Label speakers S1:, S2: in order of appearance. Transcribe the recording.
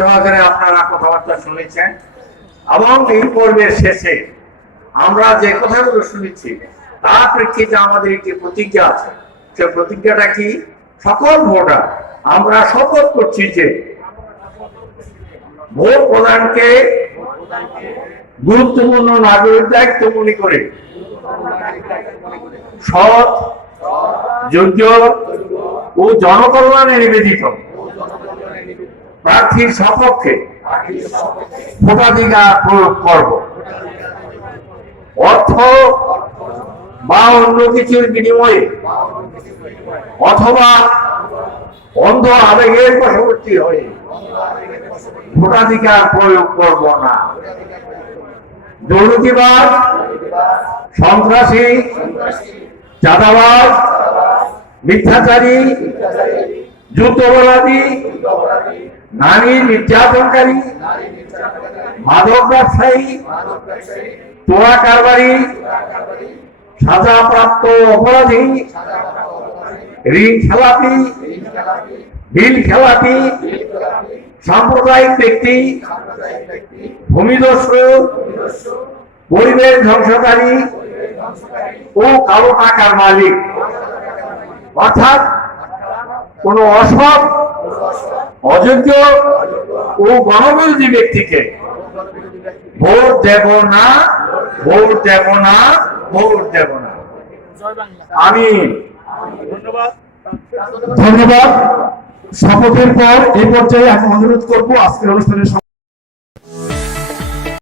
S1: সহকারে আপনারা কথাবার্তা শুনেছেন এবং এই পর্বের শেষে আমরা যে কথাগুলো শুনেছি, তার প্রেক্ষিতে আমাদের একটি প্রতিজ্ঞা আছে। সে প্রতিজ্ঞাটা কি? সকল ভোটার, আমরা শপথ করছি যে ভোট প্রদানকে গুরুত্বপূর্ণ নাগরিক দায়িত্ব মনে করে, সৎ, যোগ্য ও জনকল্যাণে নিবেদিত। প্রার্থীর সপক্ষে ভোটাধিকার প্রয়োগ করব। অর্থ বা অন্য কিছুর বিনিময়ে অথবা অন্ধ আবেগের বশবর্তী হয়ে ভোটাধিকার প্রয়োগ করব না। দুর্নীতিবাদ সন্ত্রাসী, চাঁদাবাজ, মিথ্যাচারী যুদ্ধপরাধী নারী নির্যাতনকারী, মাদক ব্যবসায়ী, তোড়া কারবারি, সাজাপ্রাপ্ত অপরাধী, ঋণ খেলাপি, বিল খেলাপি, সাম্প্রদায়িক ব্যক্তি, ভূমিদস্যু, পরিবেশ ধ্বংসকারী ও কালো টাকার মালিক। অর্থাৎ কোন অসভাব অযোগ্য ও গণবিরোধী ব্যক্তিকে ভোট দেব না ভোট দেব না ভোট দেব না। আমি
S2: ধন্যবাদ। শপথের পর এই পর্যায়ে আমি অনুরোধ করব আজকের অনুষ্ঠানের